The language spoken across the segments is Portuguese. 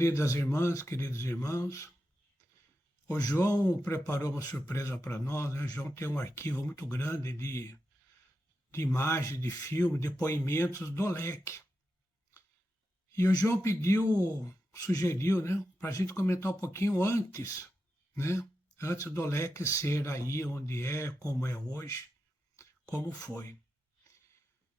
Queridas irmãs, queridos irmãos, o João preparou uma surpresa para nós, né? O João tem um arquivo muito grande de imagens, de filme, depoimentos do leque. E o João sugeriu, né, para a gente comentar um pouquinho antes, né? Antes do leque ser aí onde é, como é hoje, como foi.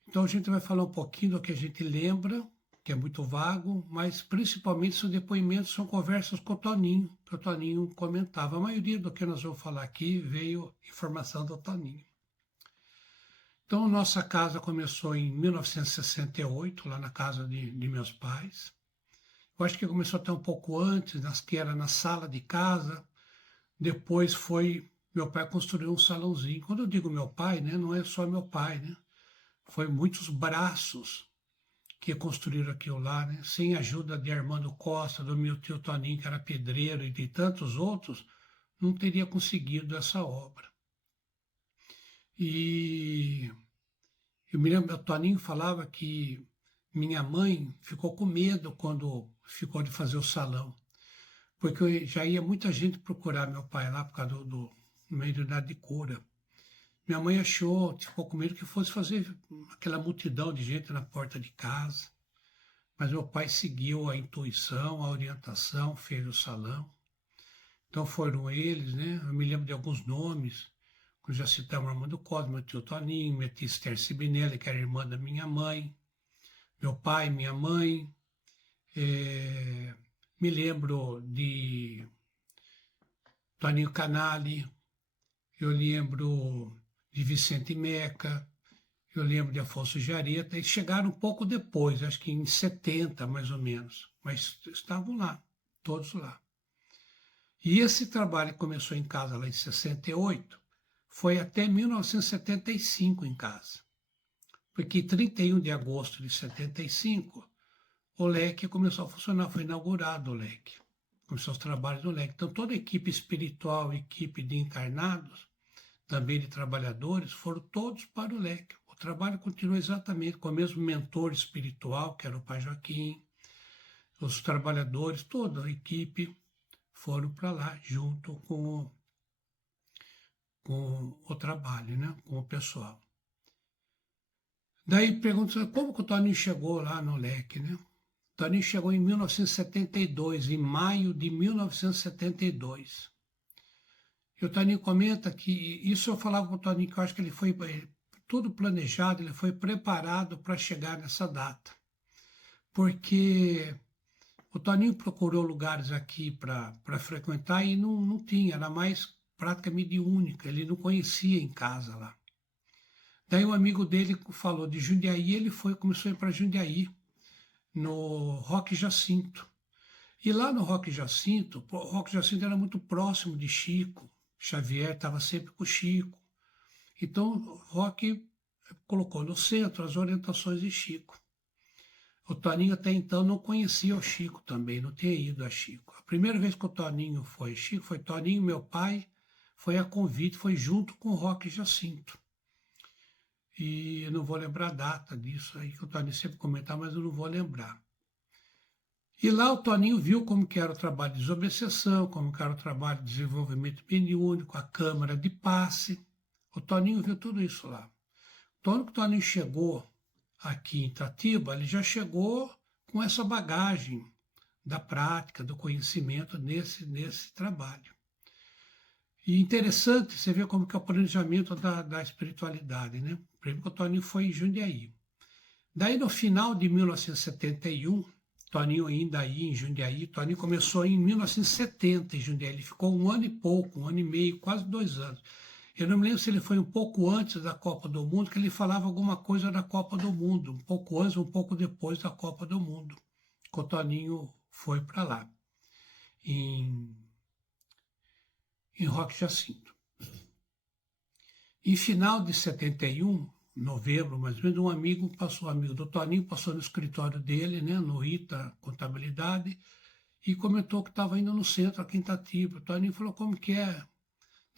Então a gente vai falar um pouquinho do que a gente lembra, que é muito vago, mas principalmente são depoimentos, são conversas com o Toninho, que o Toninho comentava. A maioria do que nós vamos falar aqui veio informação do Toninho. Então, nossa casa começou em 1968, lá na casa de meus pais. Eu acho que começou até um pouco antes, que era na sala de casa. Depois meu pai construiu um salãozinho. Quando eu digo meu pai, né, não é só meu pai, né? Foi muitos braços que construíram aquilo lá, né? Sem a ajuda de Armando Costa, do meu tio Toninho, que era pedreiro, e de tantos outros, não teria conseguido essa obra. E eu me lembro, o Toninho falava que minha mãe ficou com medo quando ficou de fazer o salão, porque já ia muita gente procurar meu pai lá por causa do meio de idade de cura. Minha mãe ficou com medo que fosse fazer aquela multidão de gente na porta de casa. Mas meu pai seguiu a intuição, a orientação, fez o salão. Então foram eles, né? Eu me lembro de alguns nomes, que já citamos Armando Cosme, meu tio Toninho, minha tia Esther Sibinelli, que era irmã da minha mãe, meu pai, minha mãe. Me lembro de Toninho Canali, eu lembro de Vicente Meca, eu lembro de Afonso Jareta. Eles chegaram um pouco depois, acho que em 70 mais ou menos, mas estavam lá, todos lá. E esse trabalho que começou em casa lá em 68, foi até 1975 em casa. Porque em 31 de agosto de 75, o leque começou a funcionar, foi inaugurado o leque. Começou os trabalhos do leque. Então toda a equipe espiritual, equipe de encarnados, também de trabalhadores, foram todos para o leque. O trabalho continua exatamente com o mesmo mentor espiritual, que era o Pai Joaquim, os trabalhadores, toda a equipe foram para lá junto com o trabalho, né? Com o pessoal. Daí pergunta como que o Toninho chegou lá no leque, né? O Toninho chegou em 1972, em maio de 1972. E o Toninho comenta que, isso eu falava com o Toninho, que eu acho que ele foi tudo planejado, ele foi preparado para chegar nessa data. Porque o Toninho procurou lugares aqui para frequentar e não tinha, era mais prática mediúnica, ele não conhecia em casa lá. Daí um amigo dele falou de Jundiaí, começou a ir para Jundiaí, no Roque Jacinto. E lá no Roque Jacinto, o Roque Jacinto era muito próximo de Chico, Xavier estava sempre com o Chico. Então, o Roque colocou no centro as orientações de Chico. O Toninho até então não conhecia o Chico também, não tinha ido a Chico. A primeira vez que o Toninho foi Chico, foi Toninho, meu pai, foi a convite, foi junto com o Roque Jacinto. E eu não vou lembrar a data disso aí, que o Toninho sempre comentava, mas eu não vou lembrar. E lá o Toninho viu como que era o trabalho de desobsessão, como que era o trabalho de desenvolvimento mediúnico, a câmara de passe. O Toninho viu tudo isso lá. Quando o Toninho chegou aqui em Itatiba, ele já chegou com essa bagagem da prática, do conhecimento nesse trabalho. E interessante, você vê como que é o planejamento da espiritualidade, né? Primeiro que o Toninho foi em Jundiaí. Daí, no final de 1971, Toninho ainda aí em Jundiaí, Toninho começou em 1970 em Jundiaí, ele ficou um ano e pouco, um ano e meio, quase 2 anos. Eu não me lembro se ele foi um pouco antes da Copa do Mundo, que ele falava alguma coisa da Copa do Mundo, um pouco antes, um pouco depois da Copa do Mundo, que o Toninho foi para lá, em Roque Jacinto. Em final de 71, novembro mais ou menos, um amigo do Toninho, passou no escritório dele, né, no ITA Contabilidade, e comentou que estava indo no centro, aqui em Itatiba. O Toninho falou, como que é?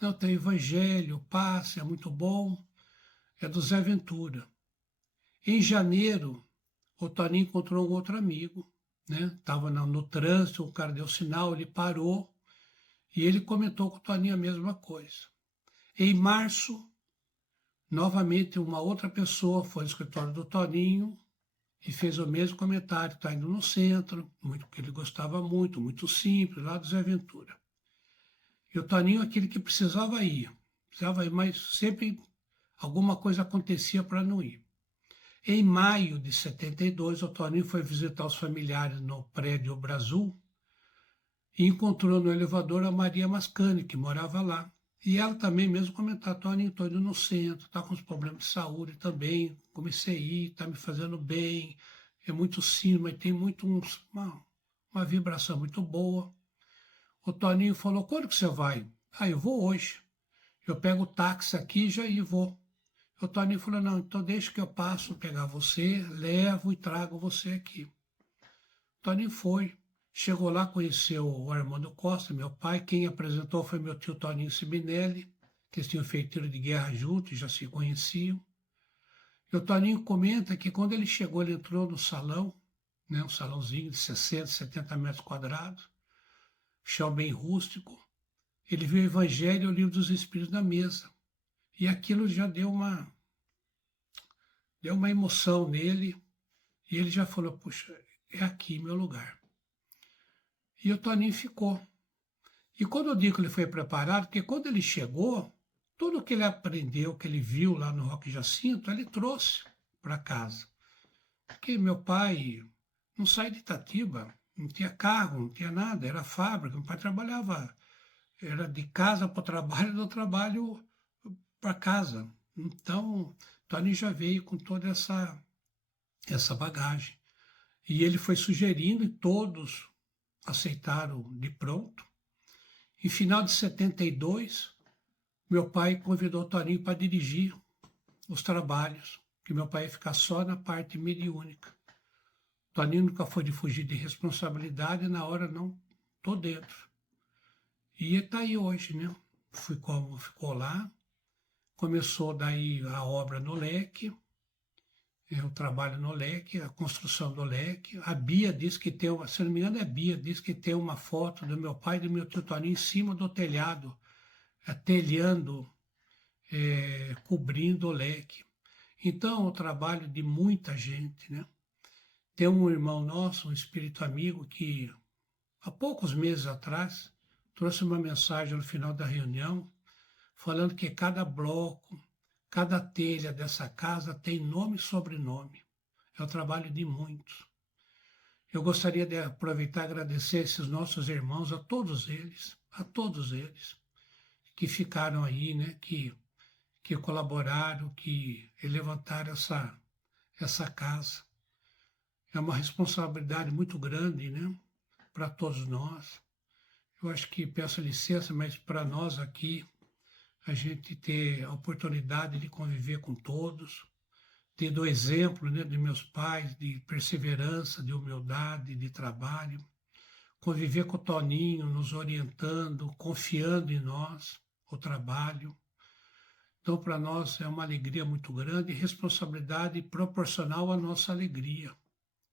Não, tem Evangelho, passe, é muito bom, é do Zé Ventura. Em janeiro, o Toninho encontrou um outro amigo, né? Estava no trânsito, o cara deu sinal, ele parou e ele comentou com o Toninho a mesma coisa. Em março, novamente uma outra pessoa foi ao escritório do Toninho e fez o mesmo comentário, está indo no centro, muito que ele gostava muito, muito simples, lá do Zé Ventura. E o Toninho, aquele que precisava ir, mas sempre alguma coisa acontecia para não ir. Em maio de 72, o Toninho foi visitar os familiares no prédio Brasil e encontrou no elevador a Maria Mascani, que morava lá. E ela também mesmo comentou, Toninho, estou indo no centro, está com os problemas de saúde também, comecei a ir, está me fazendo bem, é muito sim, mas tem muito uma vibração muito boa. O Toninho falou, quando que você vai? Ah, eu vou hoje. Eu pego o táxi aqui já e vou. O Toninho falou, não, então deixa que eu passo pegar você, levo e trago você aqui. O Toninho foi. Chegou lá, conheceu o Armando Costa, meu pai. Quem apresentou foi meu tio Toninho Sibinelli, que eles tinham feito tiro de guerra juntos e já se conheciam. E o Toninho comenta que quando ele chegou, ele entrou no salão, né, um salãozinho de 60, 70 metros quadrados, chão bem rústico. Ele viu o Evangelho e o Livro dos Espíritos na mesa. E aquilo já deu uma emoção nele. E ele já falou, puxa, é aqui meu lugar. E o Toninho ficou. E quando eu digo que ele foi preparado, porque quando ele chegou, tudo que ele aprendeu, que ele viu lá no Roque Jacinto, ele trouxe para casa. Porque meu pai não sai de Itatiba, não tinha carro, não tinha nada, era fábrica. Meu pai trabalhava, era de casa para o trabalho, do trabalho para casa. Então, Toninho já veio com toda essa bagagem. E ele foi sugerindo e todos aceitaram de pronto. Em final de 72, meu pai convidou o Toninho para dirigir os trabalhos, que meu pai ia ficar só na parte mediúnica. O Toninho nunca foi de fugir de responsabilidade, na hora não, tô dentro. E está aí hoje, né? Ficou lá, começou daí a obra no leque, o trabalho no leque, a construção do leque. A Bia diz que tem uma, se não me engano, é a Bia, diz que tem uma foto do meu pai e do meu tio Toninho em cima do telhado, telhando, cobrindo o leque. Então, o trabalho de muita gente, né? Tem um irmão nosso, um espírito amigo, que há poucos meses atrás trouxe uma mensagem no final da reunião, falando que cada bloco, cada telha dessa casa tem nome e sobrenome. É o trabalho de muitos. Eu gostaria de aproveitar e agradecer esses nossos irmãos, a todos eles, que ficaram aí, né, que colaboraram, que levantaram essa casa. É uma responsabilidade muito grande, né, para todos nós. Eu acho que peço licença, mas para nós aqui, a gente ter a oportunidade de conviver com todos, tendo o exemplo, né, de meus pais, de perseverança, de humildade, de trabalho, conviver com o Toninho, nos orientando, confiando em nós, o trabalho. Então, para nós é uma alegria muito grande e responsabilidade proporcional à nossa alegria,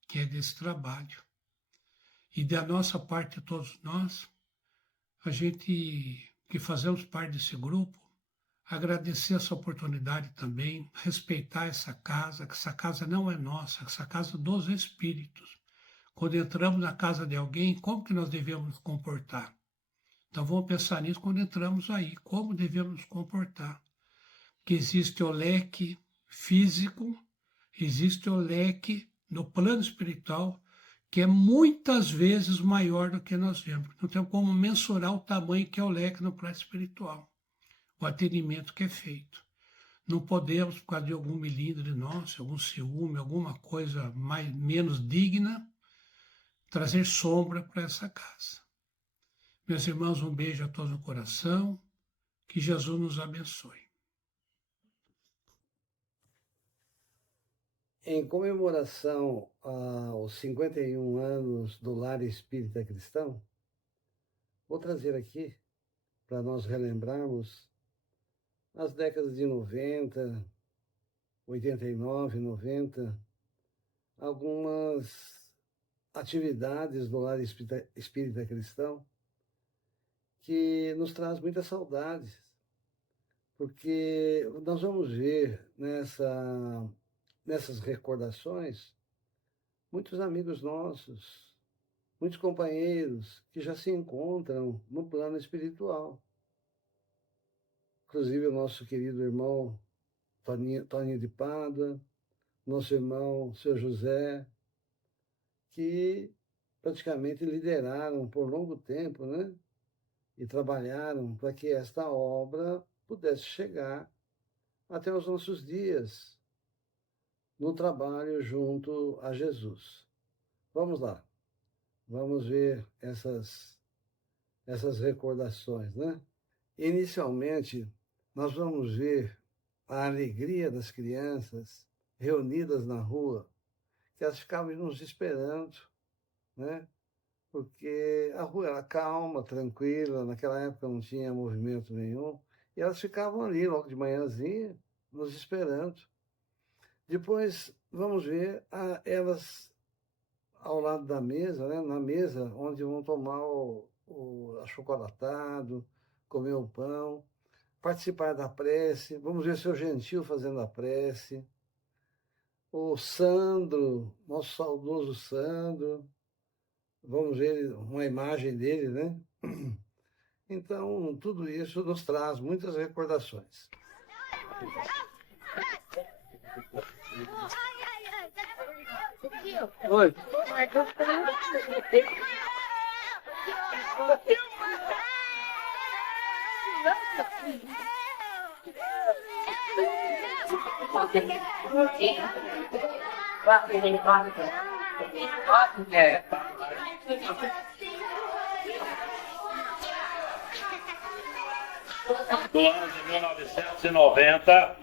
que é desse trabalho. E da nossa parte, todos nós, a gente que fazemos parte desse grupo, agradecer essa oportunidade também, respeitar essa casa, que essa casa não é nossa, essa casa dos espíritos. Quando entramos na casa de alguém, como que nós devemos nos comportar? Então vamos pensar nisso quando entramos aí, como devemos nos comportar. Que existe o leque físico, existe o leque no plano espiritual, que é muitas vezes maior do que nós vemos. Não tem como mensurar o tamanho que é o leque no plano espiritual, o atendimento que é feito. Não podemos, por causa de algum milímetro nosso, algum ciúme, alguma coisa menos digna, trazer sombra para essa casa. Meus irmãos, um beijo a todos no coração, que Jesus nos abençoe. Em comemoração aos 51 anos do Lar Espírita Cristão, vou trazer aqui, para nós relembrarmos, as décadas de 90, 89, 90, algumas atividades do lar espírita cristão que nos traz muitas saudades, porque nós vamos ver nessas recordações muitos amigos nossos, muitos companheiros que já se encontram no plano espiritual. Inclusive o nosso querido irmão Toninho de Pádua, nosso irmão Seu José, que praticamente lideraram por longo tempo, né? E trabalharam para que esta obra pudesse chegar até os nossos dias, no trabalho junto a Jesus. Vamos lá, vamos ver essas recordações, né? Inicialmente, nós vamos ver a alegria das crianças reunidas na rua, que elas ficavam nos esperando, né? Porque a rua era calma, tranquila, naquela época não tinha movimento nenhum, e elas ficavam ali logo de manhãzinha, nos esperando. Depois vamos ver elas ao lado da mesa, né? Na mesa onde vão tomar o achocolatado, comer o pão, participar da prece. Vamos ver o seu Gentil fazendo a prece. O Sandro, nosso saudoso Sandro, vamos ver uma imagem dele, né? Então, tudo isso nos traz muitas recordações. Oi. Do ano de 1990,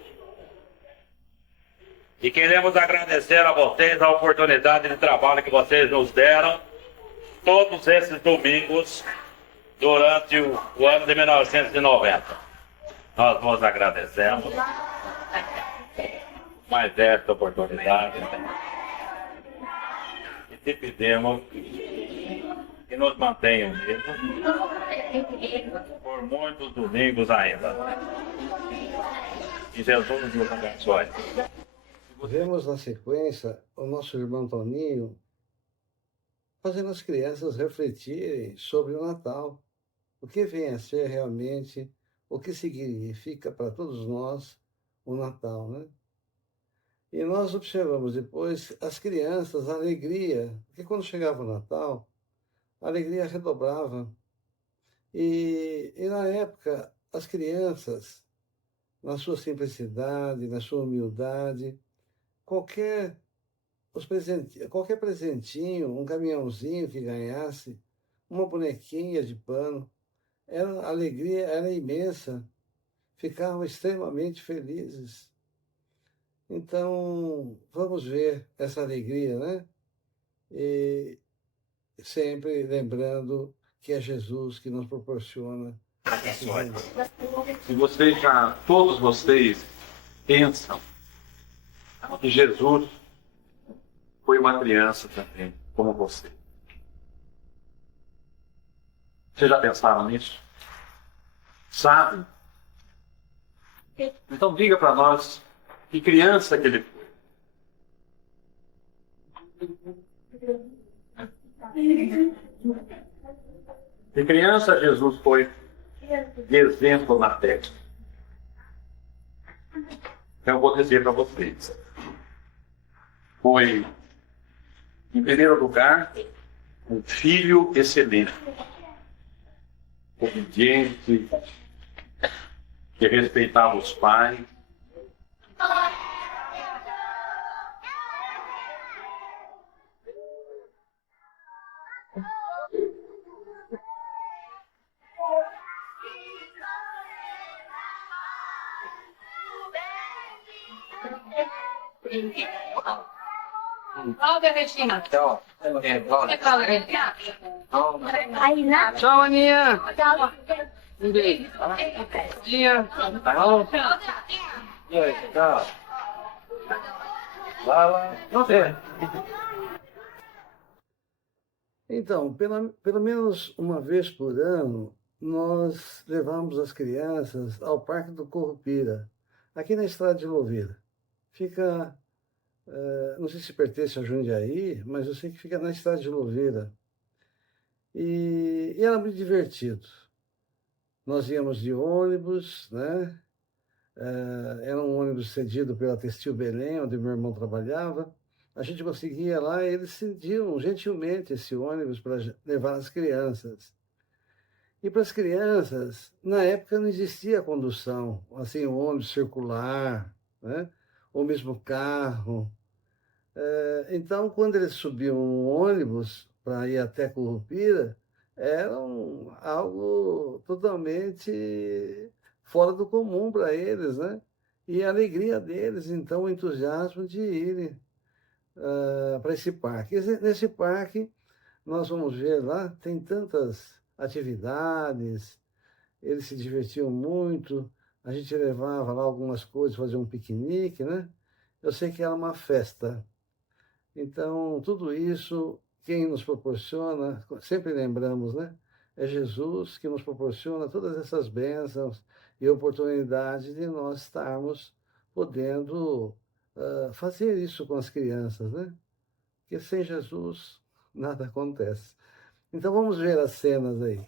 e queremos agradecer a vocês a oportunidade de trabalho que vocês nos deram todos esses domingos durante o ano de 1990. Nós vos agradecemos mais esta oportunidade e te pedimos que nos mantenham vivos por muitos domingos ainda. Que Jesus nos abençoe. Vemos na sequência o nosso irmão Toninho fazendo as crianças refletirem sobre o Natal, o que vem a ser realmente, o que significa para todos nós o Natal, né? E nós observamos depois as crianças, a alegria, porque quando chegava o Natal, a alegria redobrava. E na época, as crianças, na sua simplicidade, na sua humildade, qualquer presentinho, um caminhãozinho que ganhasse, uma bonequinha de pano, a alegria era imensa, ficavam extremamente felizes. Então, vamos ver essa alegria, né? E sempre lembrando que é Jesus que nos proporciona. Se vocês todos vocês pensam que Jesus foi uma criança também, como você. Vocês já pensaram nisso? Sabe? Então diga para nós que criança que ele foi. Que criança Jesus foi de exemplo na terra. Então eu vou dizer para vocês. Foi, em primeiro lugar, um filho excelente, obediente, que respeitava os pais. Tchau, Aninha! Um beijo. Aninha! E aí, tchau. Vai lá. Não sei. Então, pelo menos uma vez por ano, nós levamos as crianças ao Parque do Currupira, aqui na Estrada de Louveira. Fica, não sei se pertence a Jundiaí, mas eu sei que fica na Estrada de Louveira. E era muito divertido. Nós íamos de ônibus, né? Era um ônibus cedido pela Textil Belém, onde meu irmão trabalhava. A gente conseguia lá, e eles cediam gentilmente esse ônibus para levar as crianças. E para as crianças, na época não existia condução, assim, um ônibus circular, né? Ou mesmo carro. Então, quando eles subiam um ônibus para ir até Currupira, era algo totalmente fora do comum para eles, né? E a alegria deles, então, o entusiasmo de irem para esse parque. Nesse parque, nós vamos ver lá, tem tantas atividades, eles se divertiam muito, a gente levava lá algumas coisas, fazia um piquenique, né? Eu sei que era uma festa. Então, tudo isso, quem nos proporciona, sempre lembramos, né? É Jesus que nos proporciona todas essas bênçãos e oportunidades de nós estarmos podendo fazer isso com as crianças, né? Porque sem Jesus nada acontece. Então vamos ver as cenas aí.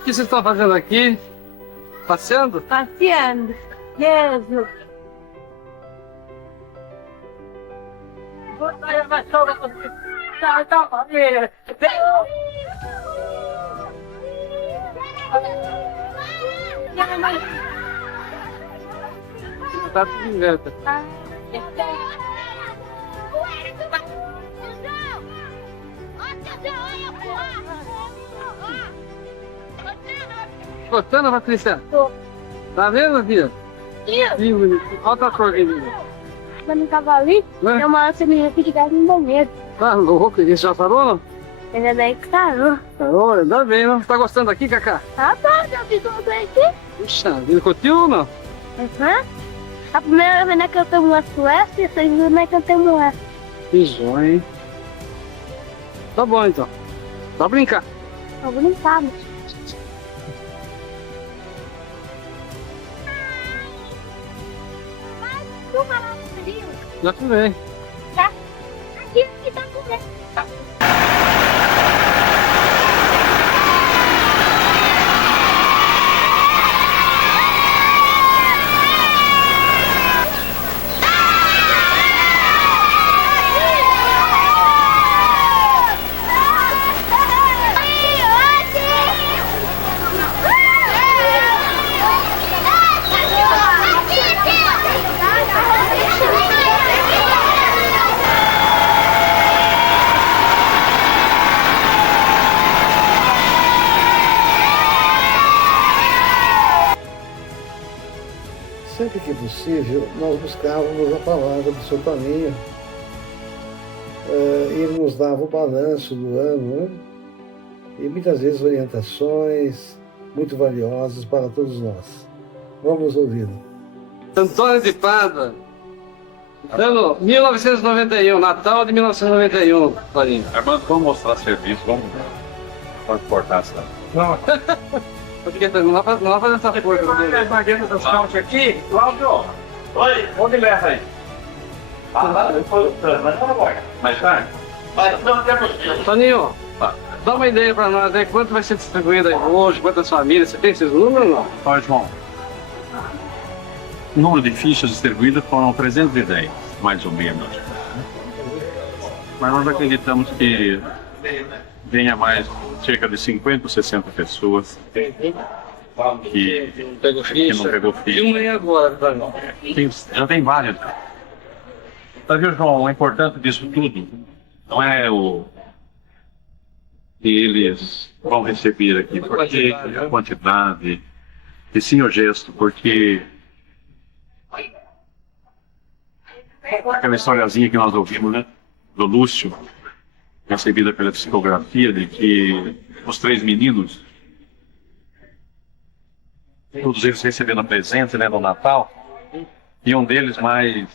O que vocês estão fazendo aqui? Passeando? Passeando. Jesus. Tá tudo inventa. Gostando, Patrícia? Tô. Tá vendo, filha? Que bonito. Olha outra cor que linda. Quando tava ali, tem uma menina que ligava no banheiro. Tá louco? Ele já parou, não? Ainda bem que parou. Parou, ainda bem, não? Tá gostando aqui, Cacá? Ah, tá, já vi tudo aqui. Puxa, ele curtiu ou não? A primeira vez nós cantamos a Suécia e a segunda nós cantamos essa. Que joia, hein? Tá bom, então. Só brincar. Vamos brincar, né? Já tudo bem. Tá? Aqui tá comendo. Sempre que possível, nós buscávamos a palavra do Sr. Toninho. Ele nos dava o balanço do ano, né? E muitas vezes orientações muito valiosas para todos nós. Vamos ouvi-lo. Antônio de Pádua. Ano 1991, Natal de 1991, Torinho. Armando, vamos mostrar serviço, vamos cortar essa. Não. Porque não vai fazer essa coisa. Vai dentro dos calços aqui, Cláudio. Oi, onde leva aí? Lá depois, mas não agora. Mais tarde? Mas não tem possível. Toninho, dá uma ideia pra nós, né? Quanto vai ser distribuído aí hoje, quantas famílias? Você tem esses números ou não? Ó, João. O número de fichas distribuídas foram 310, mais ou menos. Mas nós acreditamos que venha mais cerca de 50 ou 60 pessoas que não pegou ficha. E uma aí agora, Toninho. Já tem várias. Mas viu, João, o importante disso tudo não é que eles vão receber aqui, porque a quantidade, e sim o gesto, porque aquela historiazinha que nós ouvimos, né, do Lúcio, recebida pela psicografia, de que os 3 meninos, todos eles recebendo presente, né, no Natal, e um deles mais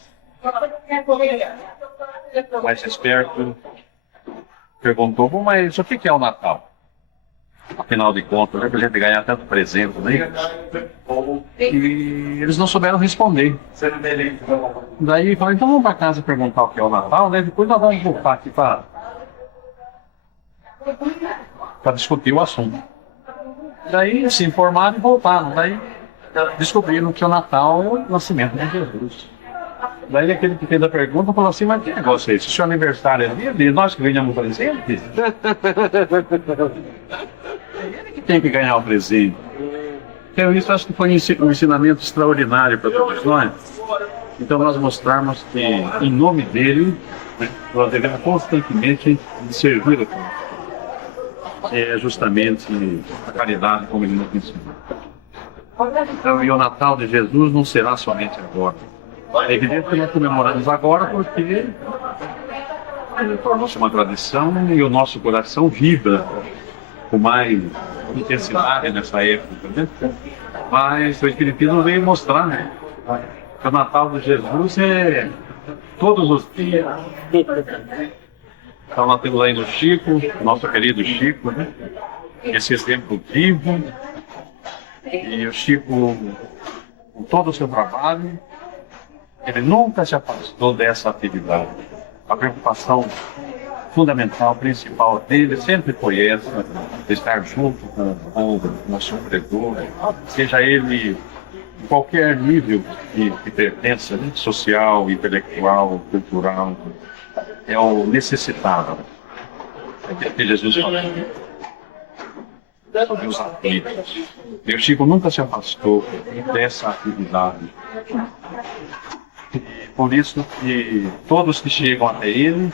esperto perguntou: "Bom, mas o que é o Natal? Afinal de contas, é pra gente ganhar tanto presente, né?" E eles não souberam responder. Daí falei: "Então vamos para casa perguntar o que é o Natal, né? Depois nós vamos voltar aqui para discutir o assunto." Daí se informaram e voltaram. Daí descobriram que o Natal é o nascimento de Jesus. Daí aquele que fez a pergunta falou assim: "Mas que negócio é esse? O seu aniversário é dele? Nós que ganhamos o presente?" Ele que tem que ganhar o presente. Então isso acho que foi um ensinamento extraordinário para todos nós. Então nós mostrarmos que em nome dele, né, nós devemos constantemente servir a Deus. É justamente a caridade como ele nos ensinou. Então, e o Natal de Jesus não será somente agora. É evidente que nós comemoramos agora porque tornou-se uma tradição e o nosso coração vibra com mais intensidade nessa época, né? Mas o Espiritismo veio mostrar, né, que o Natal de Jesus é todos os dias. Então nós temos aí no Chico, nosso querido Chico, né? Esse exemplo vivo. E o Chico, com todo o seu trabalho, ele nunca se afastou dessa atividade. A preocupação fundamental, principal dele sempre foi essa, de estar junto com o povo, com o sofredor, seja ele em qualquer nível de pertença, né, social, intelectual, cultural, é o necessitado. É que Jesus falou sobre os aflitos. E o Chico nunca se afastou dessa atividade. Por isso que todos que chegam até ele,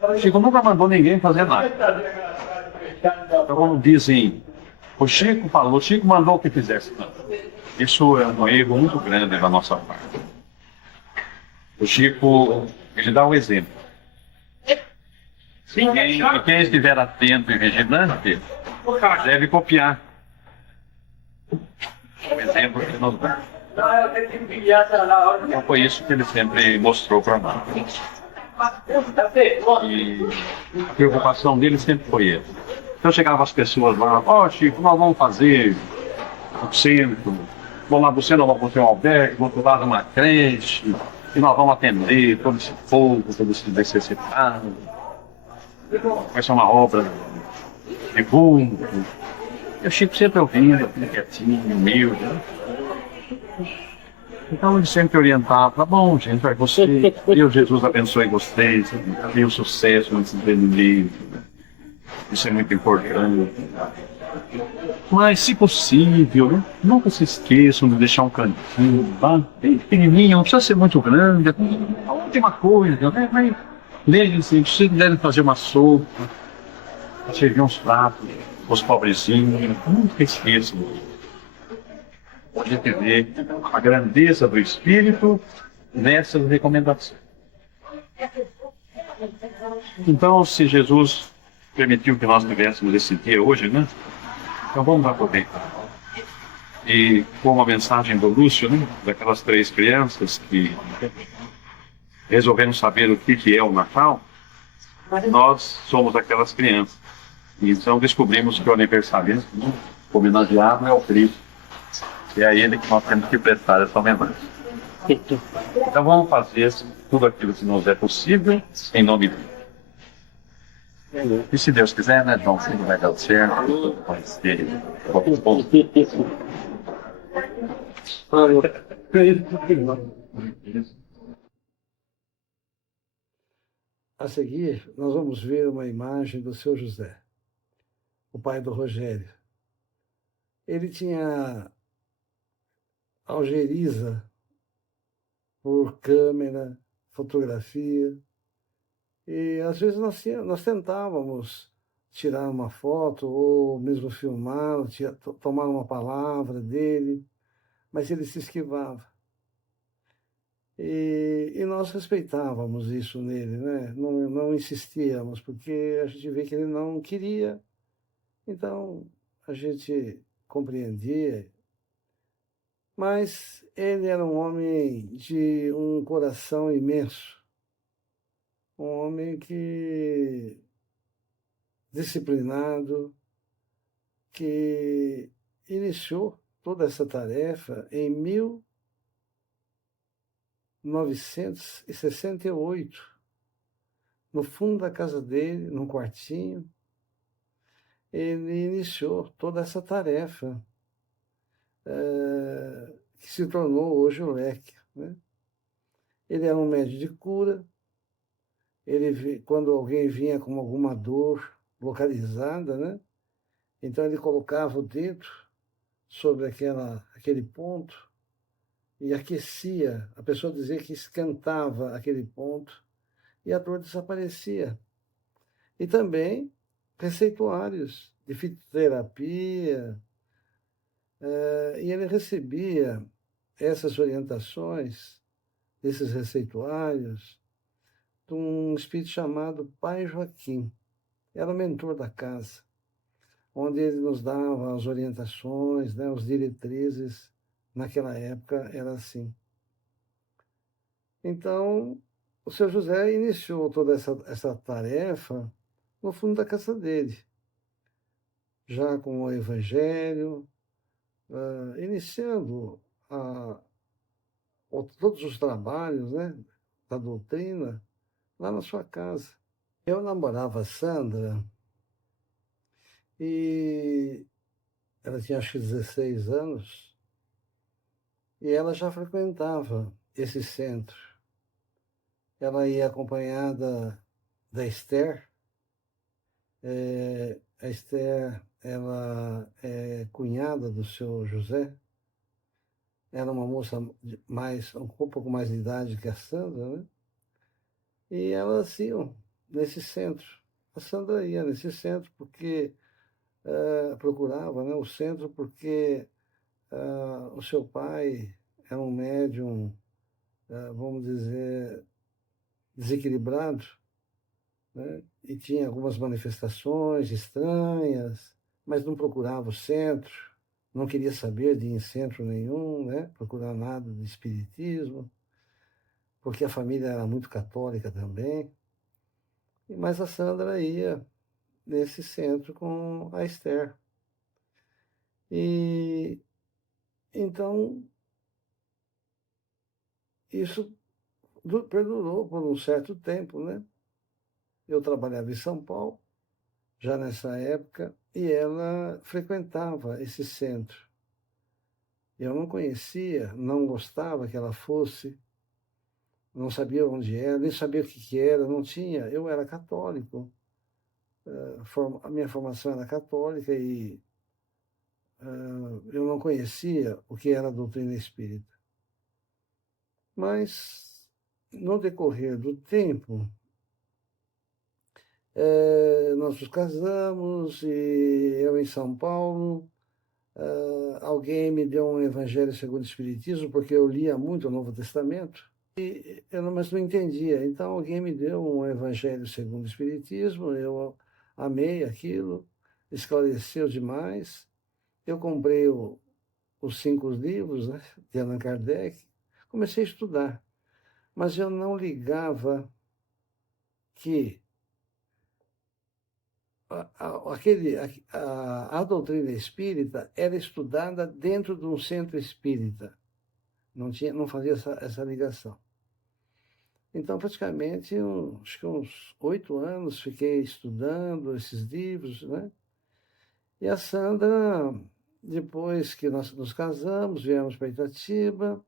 o Chico nunca mandou ninguém fazer nada. Então, como dizem, o Chico falou, o Chico mandou que fizesse nada. Isso é um erro muito grande da nossa parte. O Chico, ele dá um exemplo. E quem estiver atento e vigilante deve copiar o exemplo que nos dá. Então foi isso que ele sempre mostrou para nós. E a preocupação dele sempre foi essa. Então chegavam as pessoas lá: "Ó, Chico, nós vamos fazer o centro, vamos lá do centro, nós vamos ter um albergue, do outro lado uma creche, e nós vamos atender todo esse povo, todo esse necessitado. Vai ser uma obra de vulto." E o Chico sempre ouvindo, quietinho, humilde, né? Então ele sempre orientava: "Tá bom, gente, vai você, Deus Jesus abençoe vocês, tenham sucesso nesse empreendimento, isso é muito importante. Mas, se possível, né, nunca se esqueçam de deixar um cantinho, tá? Bem pequenininho, não precisa ser muito grande. A última coisa, né? Mas lembrem-se, se quiserem fazer uma sopa, servir uns pratos, os pobrezinhos, nunca esqueçam. A gente vê a grandeza do Espírito nessas recomendações. Então, se Jesus permitiu que nós tivéssemos esse dia hoje, né? Então vamos aproveitar. E com a mensagem do Lúcio, né? Daquelas 3 crianças que resolveram saber o que é o Natal, nós somos aquelas crianças. Então descobrimos que o aniversariante, né, homenageado, é o Cristo. E é a ele que nós temos que prestar essa homenagem. Então vamos fazer tudo aquilo que nos é possível em nome dele. E se Deus quiser, né, João, tudo vai dar certo, tudo vai ser bom. A seguir, nós vamos ver uma imagem do seu José, o pai do Rogério. Ele tinha algeriza por câmera, fotografia, e às vezes nós tentávamos tirar uma foto ou mesmo filmar, ou tomar uma palavra dele, mas ele se esquivava. E nós respeitávamos isso nele, né? Não insistíamos, porque a gente vê que ele não queria, então a gente compreendia. Mas ele era um homem de um coração imenso, um homem que disciplinado, que iniciou toda essa tarefa em 1968, no fundo da casa dele, num quartinho. Ele iniciou toda essa tarefa, que se tornou hoje o leque, né? Ele era um médium de cura. Quando alguém vinha com alguma dor localizada, né? Então ele colocava o dedo sobre aquele ponto e aquecia. A pessoa dizia que esquentava aquele ponto e a dor desaparecia. E também receituários de fitoterapia, e ele recebia essas orientações desses receituários de um espírito chamado Pai Joaquim. Era o mentor da casa, onde ele nos dava as orientações, né, as diretrizes. Naquela época era assim. Então, o seu José iniciou toda essa tarefa no fundo da casa dele, já com o Evangelho, iniciando todos os trabalhos, né, da doutrina lá na sua casa. Eu namorava a Sandra e ela tinha acho que 16 anos e ela já frequentava esse centro. Ela ia acompanhada da Esther. A Esther, ela é cunhada do seu José. Era uma moça um pouco mais de idade que a Sandra, né? E elas iam nesse centro. A Sandra ia nesse centro porque procurava, né, o centro porque o seu pai era um médium, vamos dizer, desequilibrado, né? E tinha algumas manifestações estranhas, mas não procurava o centro, não queria saber de ir em centro nenhum, né? Procurar nada de espiritismo, porque a família era muito católica também. Mas a Sandra ia nesse centro com a Esther. E então isso perdurou por um certo tempo, né? Eu trabalhava em São Paulo, já nessa época, e ela frequentava esse centro. Eu não conhecia, não gostava que ela fosse, não sabia onde era, nem sabia o que era, não tinha. Eu era católico, a minha formação era católica e eu não conhecia o que era a doutrina espírita. Mas, no decorrer do tempo, nós nos casamos e eu em São Paulo, alguém me deu um Evangelho segundo o Espiritismo, porque eu lia muito o Novo Testamento, mas não entendia. Então alguém me deu um Evangelho segundo o Espiritismo, eu amei aquilo, esclareceu demais. Eu comprei os 5 livros, né, de Allan Kardec, comecei a estudar, mas eu não ligava que a doutrina espírita era estudada dentro de um centro espírita. Não fazia essa ligação. Então, praticamente, acho que uns 8 anos fiquei estudando esses livros, né? E a Sandra, depois que nós nos casamos, viemos para Itatiba,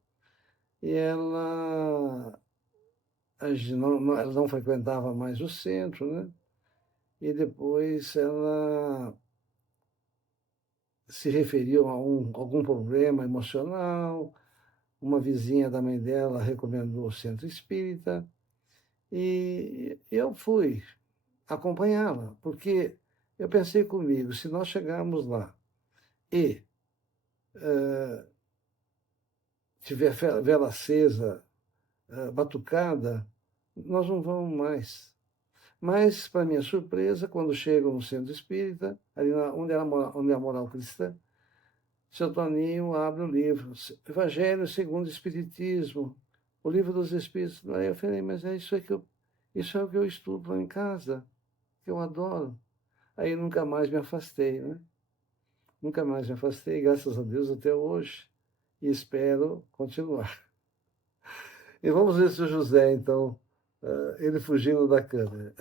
e ela não frequentava mais o centro, né? E depois ela se referiu a algum problema emocional. Uma vizinha da mãe dela recomendou o centro espírita e eu fui acompanhá-la, porque Eu pensei comigo, se nós chegarmos lá e tiver vela acesa, batucada, nós não vamos mais. Mas, para minha surpresa, quando chego no centro espírita, ali onde é a moral cristã, seu Toninho abre o livro, Evangelho segundo o Espiritismo, o livro dos Espíritos. Aí eu falei, mas isso é o que eu estudo lá em casa, que eu adoro. Aí nunca mais me afastei, né? Nunca mais me afastei, graças a Deus, até hoje, e espero continuar. E vamos ver se o José, então, ele fugindo da câmera.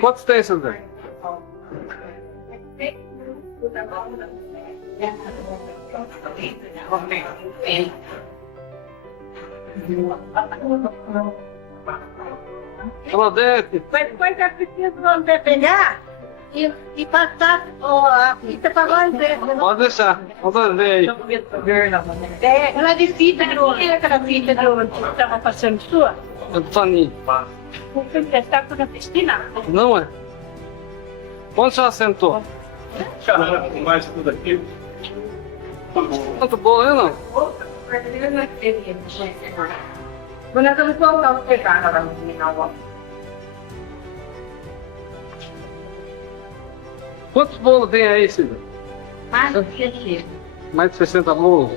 Quantos tem, José? Mas depois é preciso você pegar e passar a fita para nós ver. Pode deixar, vamos ver aí. Ela de fita, não é aquela fita que estava passando sua? É do Toninho. Você está com a piscina? Não é? Onde você sentou? Mais tudo aqui. Tanto bolo aí, não? Quando nós vamos voltar a pegar, nós vamos terminar o almoço. Quantos bolos tem aí, Cida? Mais do que assim. Mais de 60 bolos?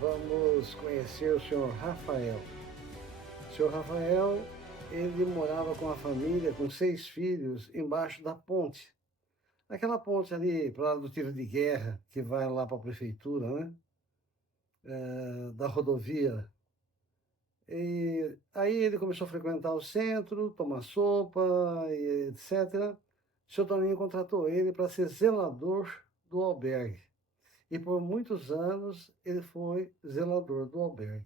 Vamos conhecer o senhor Rafael. O senhor Rafael, ele morava com a família, com 6 filhos, embaixo da ponte. Aquela ponte ali, para lá do tiro de guerra, que vai lá para a prefeitura, né? Da rodovia. E aí ele começou a frequentar o centro, tomar sopa, e etc. O senhor Toninho contratou ele para ser zelador do albergue. E por muitos anos ele foi zelador do albergue.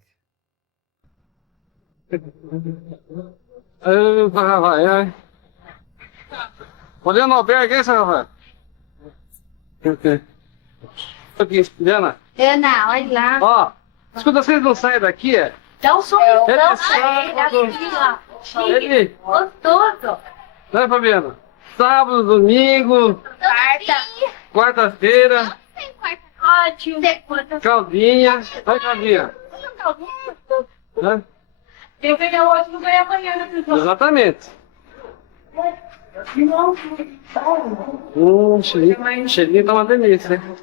Rafael. Olhando o albergue, hein, seu Rafael? Aqui, Diana. Ana, olha lá. Ó, escuta, vocês não saem daqui, é? Dá um sorriso. Ele, Gostoso. né, Fabiana? Sábado, domingo, quarta-feira, Ótimo. caldinha. Vai, caldinha. Né? Eu ganhei hoje, não ganhei amanhã, né, pessoal? Exatamente. Cheirinho tá uma delícia, né?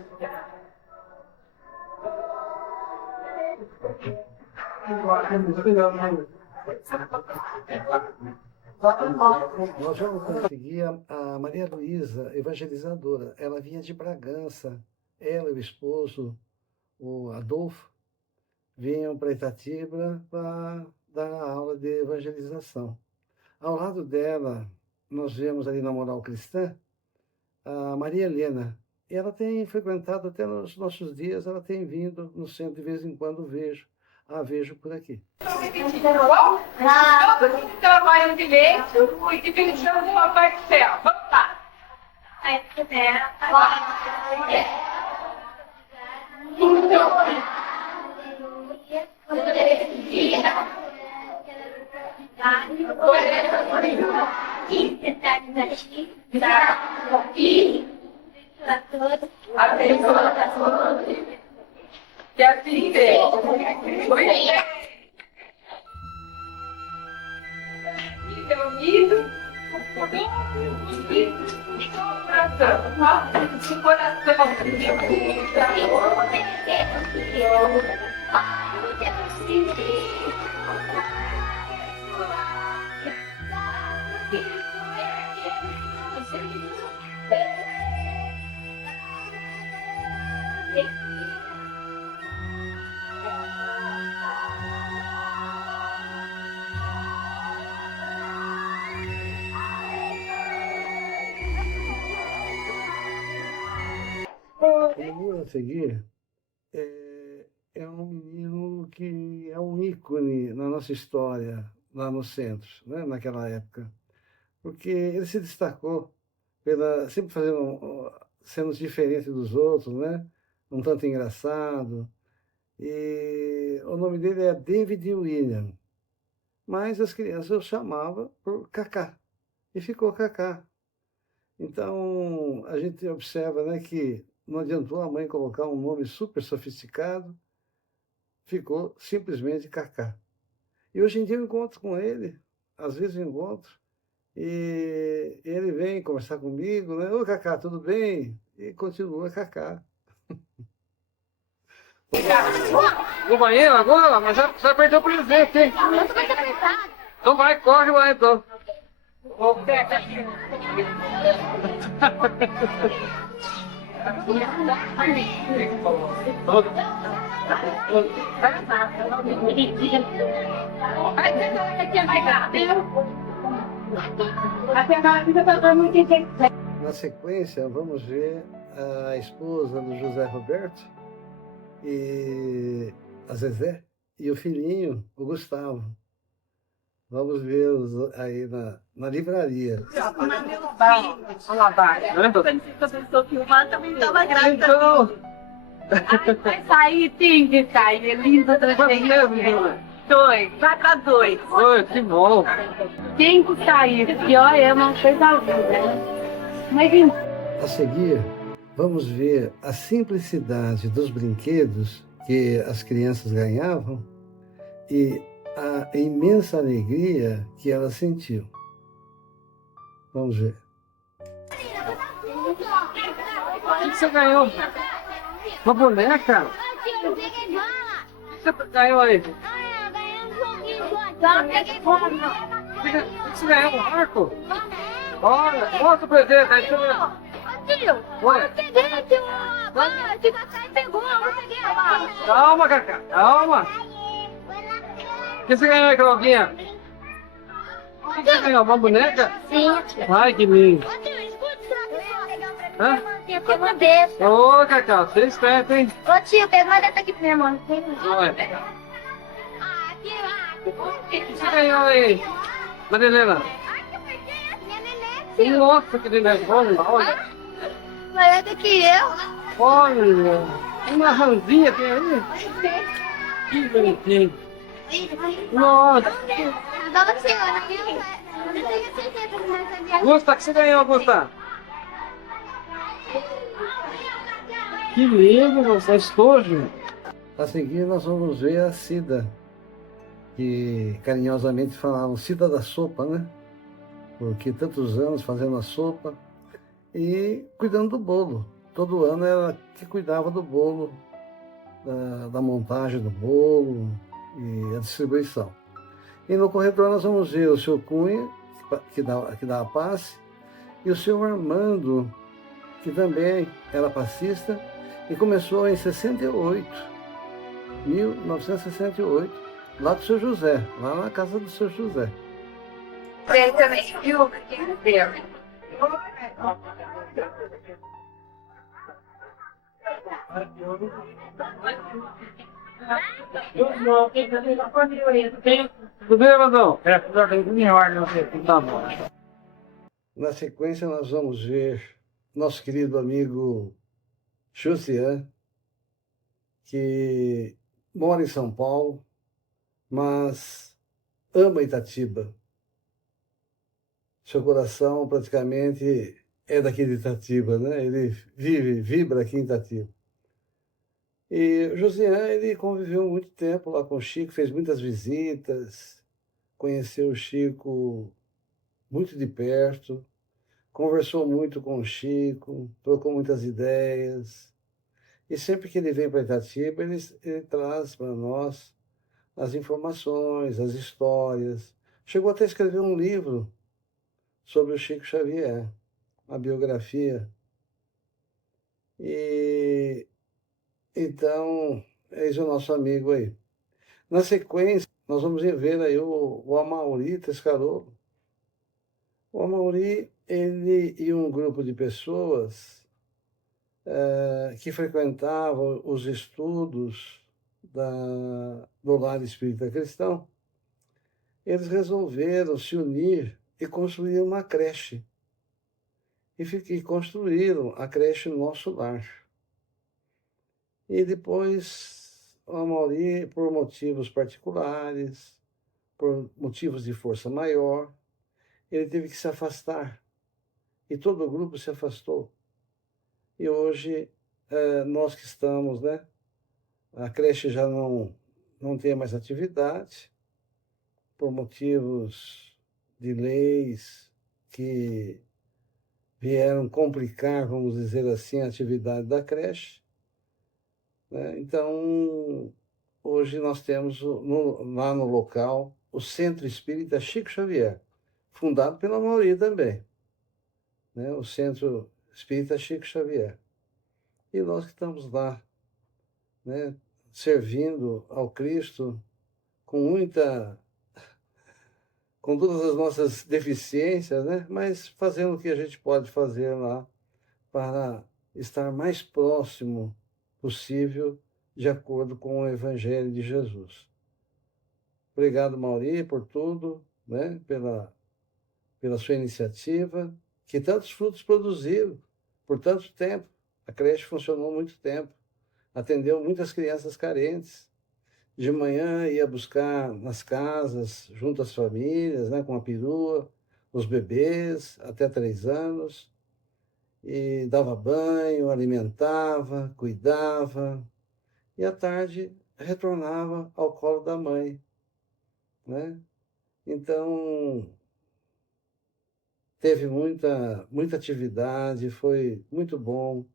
Nós vamos conseguir a Maria Luísa, evangelizadora. Ela vinha de Bragança. Ela e o esposo, o Adolfo, vinham para Itatiba para dar aula de evangelização. Ao lado dela, nós vemos ali na Moral Cristã, a Maria Helena. E ela tem frequentado até nos nossos dias, ela tem vindo no centro de vez em quando vejo por aqui. Trabalho de leite e pensando no Papai do Céu. Vamos lá. Que assim seja. Reunido, Vamos a seguir. é um menino que é um ícone na nossa história, lá no centro, né, naquela época. Porque ele se destacou pela sempre sendo diferente dos outros, né? Um tanto engraçado. E o nome dele é David William, mas as crianças o chamavam por Cacá, e ficou Cacá. Então, a gente observa, né, que não adiantou a mãe colocar um nome super sofisticado, ficou simplesmente Cacá. E hoje em dia eu encontro com ele, às vezes eu encontro, e ele vem conversar comigo, né? Ô, Cacá, tudo bem? E continua Cacá. No banheiro agora? Mas já perdeu o presente, hein? Eu tô muito apertado. Então vai, corre lá então. Na sequência, vamos ver a esposa do José Roberto e a Zezé e o filhinho, o Gustavo. Vamos vê-los aí na livraria. Quando você começou a filmar, também tava grávida. Então, Vai sair, tem que sair. Elisa quantos meses, Júlia? 2, vai pra 2. Oi, que bom. Tem que sair. Pior é uma coisa vida. Mas A seguir, vamos ver a simplicidade dos brinquedos que as crianças ganhavam e a imensa alegria que elas sentiam. Vamos ver. O que você ganhou? Uma boneca? O que você ganhou aí? O que você ganhou? Um arco? Olha, mostra o presente aí. Deixa eu ver. Oi. Calma, Cacá, calma. O que você ganhou aí, Claudinha? O que você ganhou? Uma boneca? Sim. Ai, que lindo. Hã? Uma vez. Ô, Cacá, você é esperto, hein? Ô tio, pega uma dessa aqui pra minha mão. Olha. O que você ganhou aí, Marilena? Nossa, que nervosa, olha. Maior do que eu. Olha, uma ranzinha tem aí. Que bonitinho. Nossa. Dá você, Ana, viu? Eu não tenho certeza que nós sabíamos. Gusta, o que você ganhou, Gusta? Que lindo, você é estojo. A seguir, nós vamos ver a Cida, que carinhosamente falavam Cida da sopa, né? Porque tantos anos fazendo a sopa e cuidando do bolo. Todo ano ela que cuidava do bolo, da montagem do bolo e a distribuição. E no corredor nós vamos ver o seu Cunha, que dá a passe, e o seu Armando, que também era passista, e começou em 1968, lá do seu José, lá na casa do seu José. Ele também, viu? Tudo bem, Evandão? Tá bom. Na sequência, nós vamos ver nosso querido amigo Josian, que mora em São Paulo, mas ama Itatiba. Seu coração praticamente é daqui de Itatiba, né? Ele vibra aqui em Itatiba. E o Josian, ele conviveu muito tempo lá com o Chico, fez muitas visitas, conheceu o Chico muito de perto, conversou muito com o Chico, trocou muitas ideias. E sempre que ele vem para Itatiba, ele traz para nós as informações, as histórias. Chegou até a escrever um livro sobre o Chico Xavier, a biografia. E então, eis o nosso amigo aí. Na sequência, nós vamos ver aí o Amauri Tescarolo. O Amauri, ele e um grupo de pessoas que frequentavam os estudos do Lar Espírita Cristão, eles resolveram se unir e construir uma creche. E construíram a creche Nosso Lar. E depois, a Mauri, por motivos particulares, por motivos de força maior, ele teve que se afastar. E todo o grupo se afastou. E hoje, nós que estamos, né? A creche já não tem mais atividade, por motivos de leis que vieram complicar, vamos dizer assim, a atividade da creche. Né? Então, hoje nós temos lá no local o Centro Espírita Chico Xavier, fundado pela Mauri também, né? O Centro Espírita Chico Xavier. E nós que estamos lá, né, servindo ao Cristo com todas as nossas deficiências, né, mas fazendo o que a gente pode fazer lá para estar mais próximo possível de acordo com o Evangelho de Jesus. Obrigado, Mauri, por tudo, né, pela sua iniciativa, que tantos frutos produziram por tanto tempo. A creche funcionou muito tempo, atendeu muitas crianças carentes. De manhã ia buscar nas casas, junto às famílias, né, com a perua, os bebês até 3 anos, e dava banho, alimentava, cuidava, e à tarde retornava ao colo da mãe, né? Então, teve muita atividade, foi muito bom,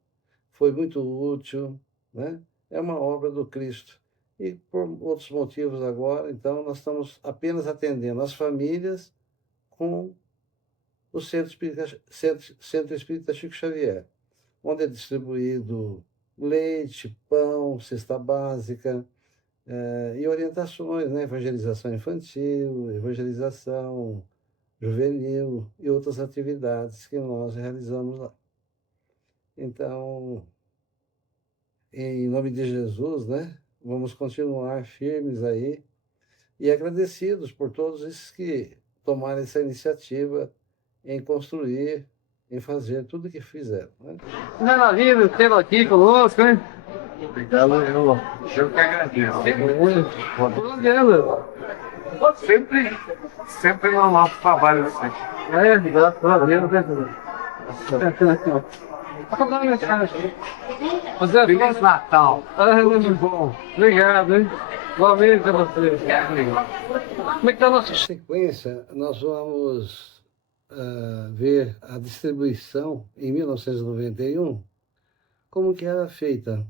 foi muito útil, né? É uma obra do Cristo. E por outros motivos agora, então, nós estamos apenas atendendo as famílias com o Centro Espírita Chico Xavier, onde é distribuído leite, pão, cesta básica, e orientações, né? Evangelização infantil, evangelização juvenil e outras atividades que nós realizamos lá. Então, em nome de Jesus, né? Vamos continuar firmes aí e agradecidos por todos esses que tomaram essa iniciativa em construir, em fazer tudo o que fizeram. Né? Maravilha, tê-lo aqui conosco, hein? Obrigado, eu que agradeço. Sempre no nosso trabalho assim. Graças a Deus, né? Feliz Natal. Muito bom. Obrigado, hein? Igualmente a você. Como é que tá nosso... Na sequência, nós vamos ver a distribuição em 1991, como que era feita.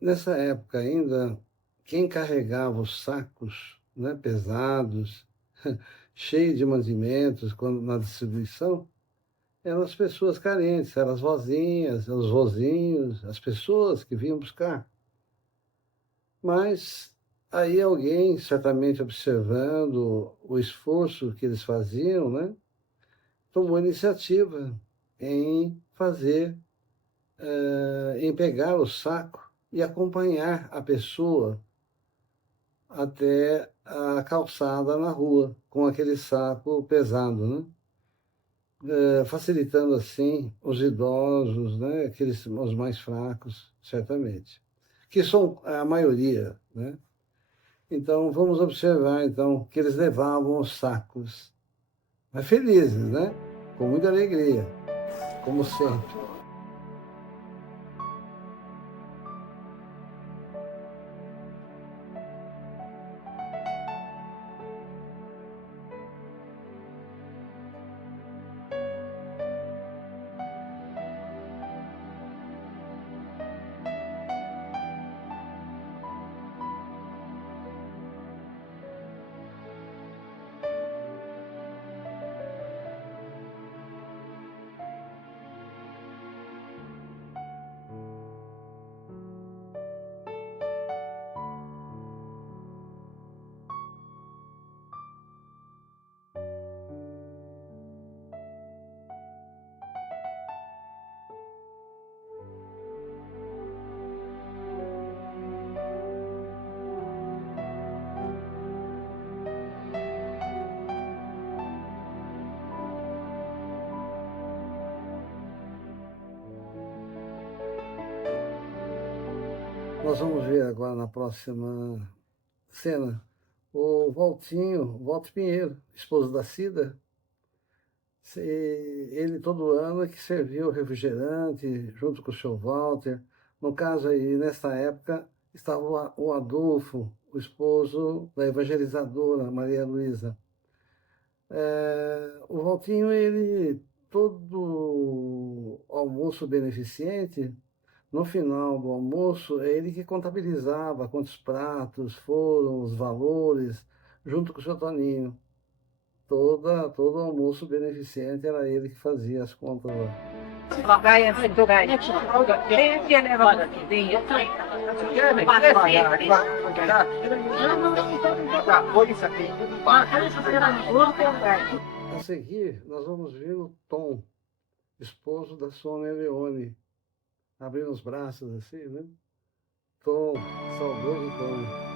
Nessa época ainda, quem carregava os sacos, né, pesados, cheios de mantimentos na distribuição, eram as pessoas carentes, eram as vozinhas, os vozinhos, as pessoas que vinham buscar. Mas aí alguém, certamente observando o esforço que eles faziam, né, tomou iniciativa em fazer, em pegar o saco e acompanhar a pessoa até a calçada na rua, com aquele saco pesado, né? Facilitando assim os idosos, né, os mais fracos, certamente, que são a maioria, né? Então vamos observar então que eles levavam os sacos, mas felizes, né, com muita alegria, como sempre. Nós vamos ver agora na próxima cena o Walter Pinheiro, esposo da Cida. Ele todo ano é que serviu refrigerante junto com o seu Walter. No caso aí, nessa época, estava o Adolfo, o esposo da evangelizadora Maria Luísa. O Valtinho, ele, todo almoço beneficente, no final do almoço, é ele que contabilizava quantos pratos foram, os valores, junto com o seu Toninho. Todo almoço beneficente era ele que fazia as contas lá. A seguir, nós vamos ver o Tom, esposo da Sônia Leone, abrindo os braços assim, né? Tom, saudoso Tom.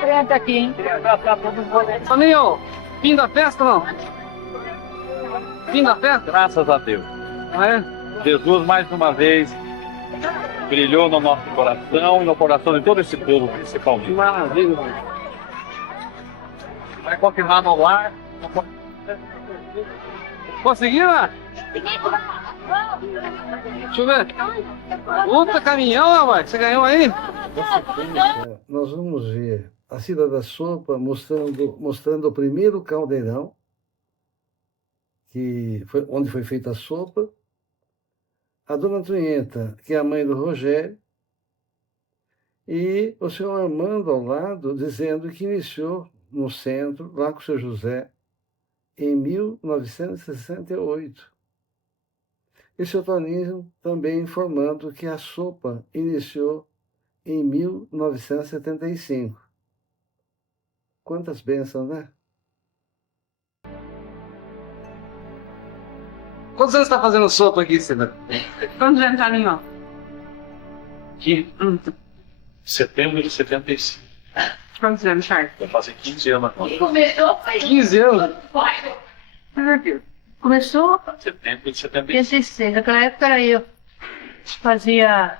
Frente aqui, hein? Toninho, fim da festa não? Fim da festa? Graças a Deus. Ah, é? Jesus, mais uma vez, brilhou no nosso coração e no coração de todo esse povo, Que principalmente. maravilha, mano. Vai continuar no lar. Conseguiu, né? Deixa eu ver. Puta caminhão, rapaz. Você ganhou aí? Nós vamos ver a Cida da Sopa mostrando o primeiro caldeirão, onde foi feita a sopa. A Dona Antonieta, que é a mãe do Rogério, e o senhor Armando ao lado, dizendo que iniciou no centro, lá com o seu José, em 1968. E o seu Toninho também informando que a sopa iniciou em 1975. Quantas bênçãos, né? Quantos anos você tá fazendo sopa aqui, Cida? Quantos anos, Toninho? Aqui, setembro de 75. Quantos anos, Charles? Vai fazer 15 anos agora. Começou, 15 anos? Começou Setembro de em 75. 76. Naquela época era eu. Fazia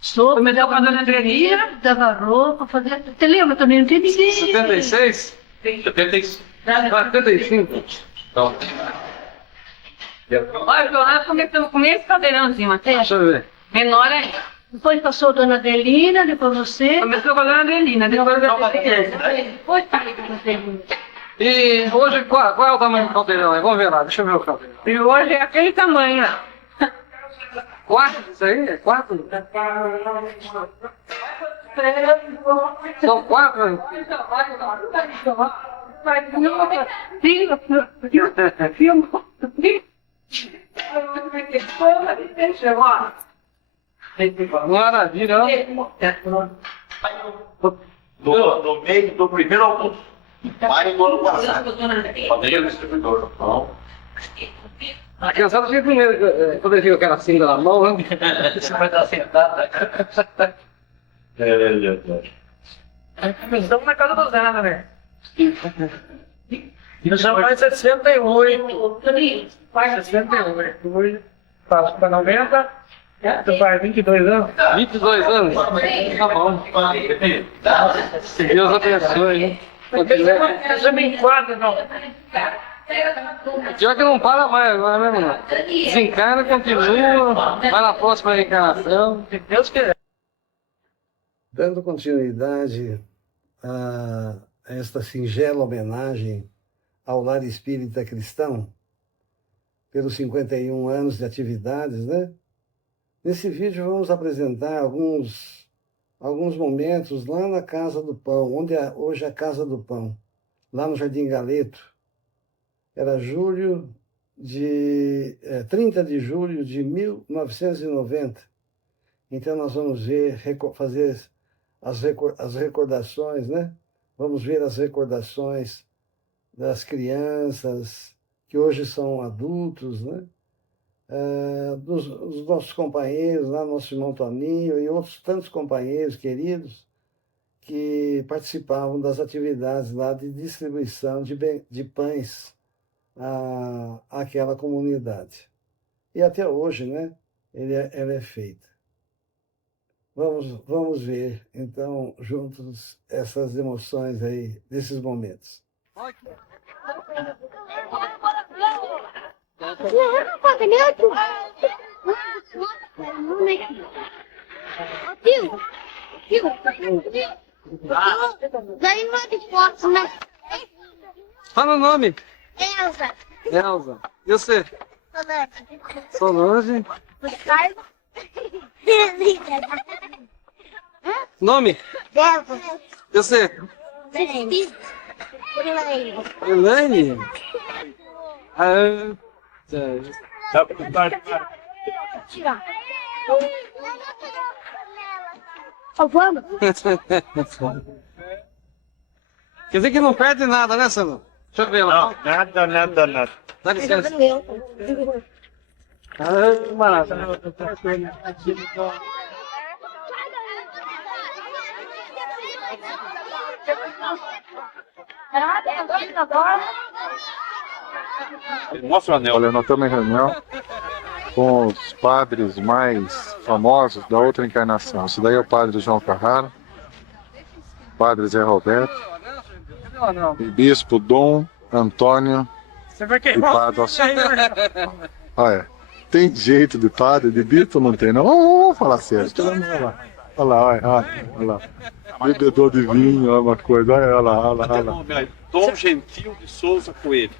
sopa. Começou com a dona Andrelia, dava roupa, fazia. Você lembra também? Não tem ninguém. 76? 75. Ah, 75. Então, Olha, lá começou com esse caldeirãozinho até. Deixa eu ver. Menor ainda. Depois passou a dona Adelina, depois você. Começou com a dona Adelina, depois a dona Adelina. Depois a dona Adelina. E hoje, qual é o tamanho do caldeirão aí? Vamos ver lá, deixa eu ver o caldeirão. E hoje é aquele tamanho, ó. 4? Isso aí? É 4? São 4? Maravilha, ó. No meio do primeiro almoço. Maio do ano passado. Padeiro distribuidor. Não. A criançada tinha primeiro, quando eu vi aquela cinta na mão, né? Você vai estar sentado. Estamos na casa do Zana, né? Já faz 68. 68. Hoje passo para 90. Tu faz 22 anos? 22 anos? Tá bom. Deus abençoe, hein? Já me enquadro, não. Pior que não para mais agora, né, mano? Desencarna, continua, vai na próxima reencarnação. Se Deus quiser. Dando continuidade a esta singela homenagem ao Lar Espírita Cristão, pelos 51 anos de atividades, né? Nesse vídeo vamos apresentar alguns momentos lá na Casa do Pão, onde hoje é a Casa do Pão, lá no Jardim Galeto. Era 30 de julho de 1990. Então nós vamos fazer as recordações, né? Vamos ver as recordações das crianças que hoje são adultos, né? Dos nossos companheiros, lá, nosso irmão Toninho e outros tantos companheiros queridos que participavam das atividades lá de distribuição de pães àquela comunidade. E até hoje, né, ela é feita. vamos ver, então, juntos, essas emoções aí, desses momentos. Daí não é de foto, né? Fala o nome. Elza. Elza. E você? Solange. Solange. Ricardo. Nome? Delva. E você? Elaine. Elaine? Ah, Tirar. Vamos. Quer dizer que não perde nada, né, Sandro? Deixa eu ver lá. Nada. Dá licença. Maravilha. Mostra o anel. Olha, nós estamos em reunião com os padres mais famosos da outra encarnação. Esse daí é o padre João Carrara, padre Zé Roberto, e bispo Dom Antônio de Pádua. Olha, tem jeito de padre, de bispo não tem, não. Vamos falar sério. Olha lá, olha lá. Bebedor de vinho, olha uma coisa, olha lá. Dom Gentil de Souza Coelho.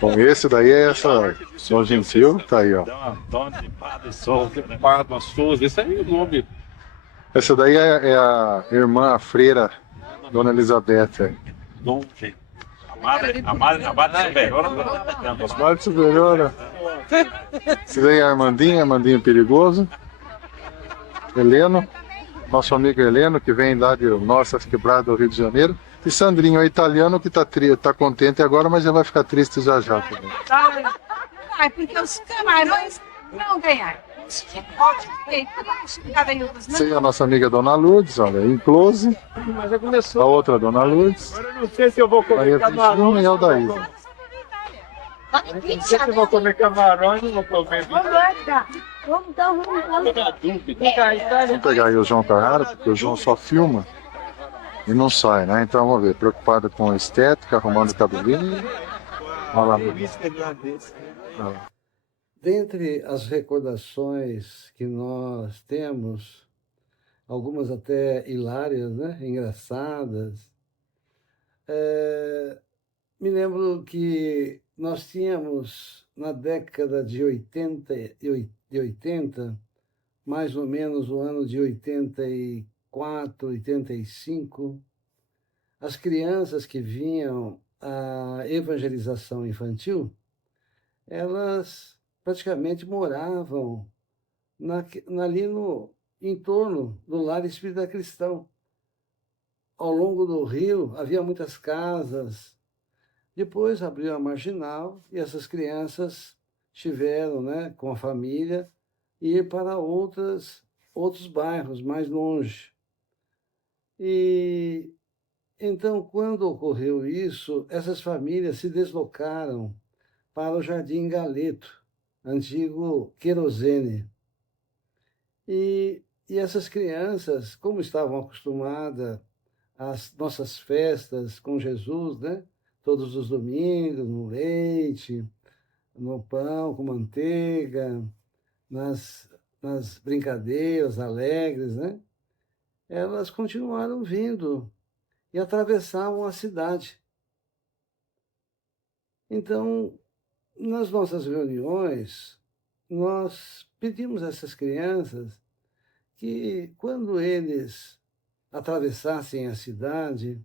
Bom, esse daí é essa Dom Gentil, tá aí, ó. Dom de Padre Souza, Pádua Souza, esse aí é o nome. Essa daí é a irmã, a freira, Dona Elizabeth. Aí. Dom Gentil. A madre superiora. Madre superiora. Esse daí é a Armandinho Perigoso. Heleno, nosso amigo Heleno, que vem lá de Nossas Quebradas do Rio de Janeiro. E Sandrinho, é italiano, que tá contente agora, mas já vai ficar triste já também. Ai, porque os camarões não ganharam. Essa aí é a nossa amiga Dona Lourdes, olha, em close. Mas já começou. A outra Dona Lourdes. Agora eu não sei se eu vou comer camarão. E a Aldaísa. Não sei se eu vou comer camarão e não vou comer. Vamos dar um... Vamos pegar aí o João Carrara, porque o João só filma e não sai, né? Então vamos ver, preocupado com a estética, arrumando o cabelinho. Olha lá. Olha lá. Dentre as recordações que nós temos, algumas até hilárias, né? Engraçadas, me lembro que nós tínhamos, na década de 80, mais ou menos o ano de 84, 85, as crianças que vinham à evangelização infantil, elas praticamente moravam ali no entorno do lar espírita cristão. Ao longo do rio havia muitas casas. Depois abriu a marginal e essas crianças tiveram, né, com a família, ir para outros bairros mais longe. E então, quando ocorreu isso, essas famílias se deslocaram para o Jardim Galeto, antigo querosene. E essas crianças, como estavam acostumadas às nossas festas com Jesus, né? Todos os domingos, no leite, no pão com manteiga, nas brincadeiras alegres, né? Elas continuaram vindo e atravessavam a cidade. Então, nas nossas reuniões, nós pedimos a essas crianças que, quando eles atravessassem a cidade,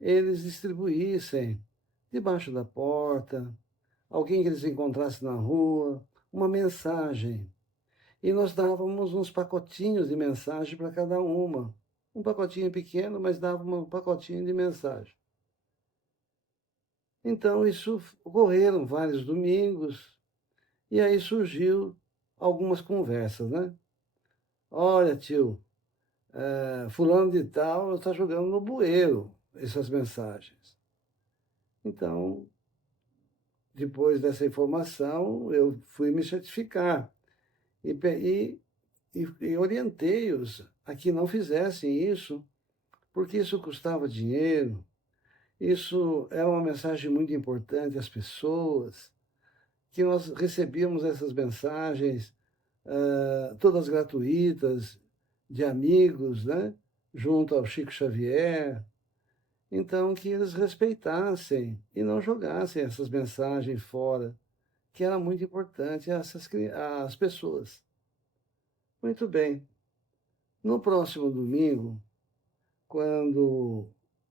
eles distribuíssem debaixo da porta, alguém que eles encontrassem na rua, uma mensagem. E nós dávamos uns pacotinhos de mensagem para cada uma. Um pacotinho pequeno, mas dava um pacotinho de mensagem. Então, isso ocorreram vários domingos, e aí surgiu algumas conversas, né? Olha, tio, fulano de tal está jogando no bueiro essas mensagens. Então, depois dessa informação, eu fui me certificar. E e orientei-os a que não fizessem isso, porque isso custava dinheiro, isso era uma mensagem muito importante às pessoas, que nós recebíamos essas mensagens todas gratuitas, de amigos, né? Junto ao Chico Xavier. Então, que eles respeitassem e não jogassem essas mensagens fora, que era muito importante às pessoas. Muito bem. No próximo domingo, quando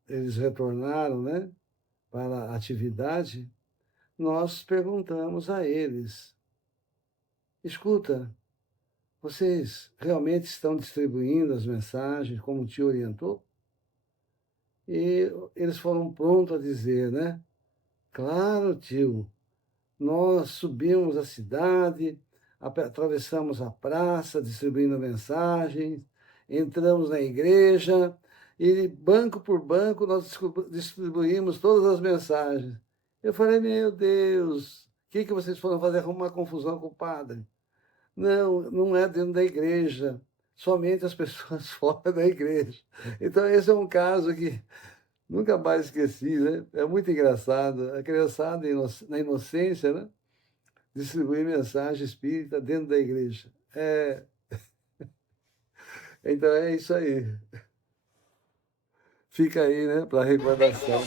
eles retornaram, né, para a atividade, nós perguntamos a eles: escuta, vocês realmente estão distribuindo as mensagens como te orientou? E eles foram prontos a dizer, né? Claro, tio, nós subimos a cidade, atravessamos a praça distribuindo mensagens, entramos na igreja e banco por banco nós distribuímos todas as mensagens. Eu falei, meu Deus, o que vocês foram fazer? Arrumar confusão com o padre? Não, não é dentro da igreja, somente as pessoas fora da igreja. Então, esse é um caso que nunca mais esqueci, né? É muito engraçado. A criançada, na inocência, né? Distribuir mensagem espírita dentro da igreja. Então, é isso aí. Fica aí, né? Para recordação.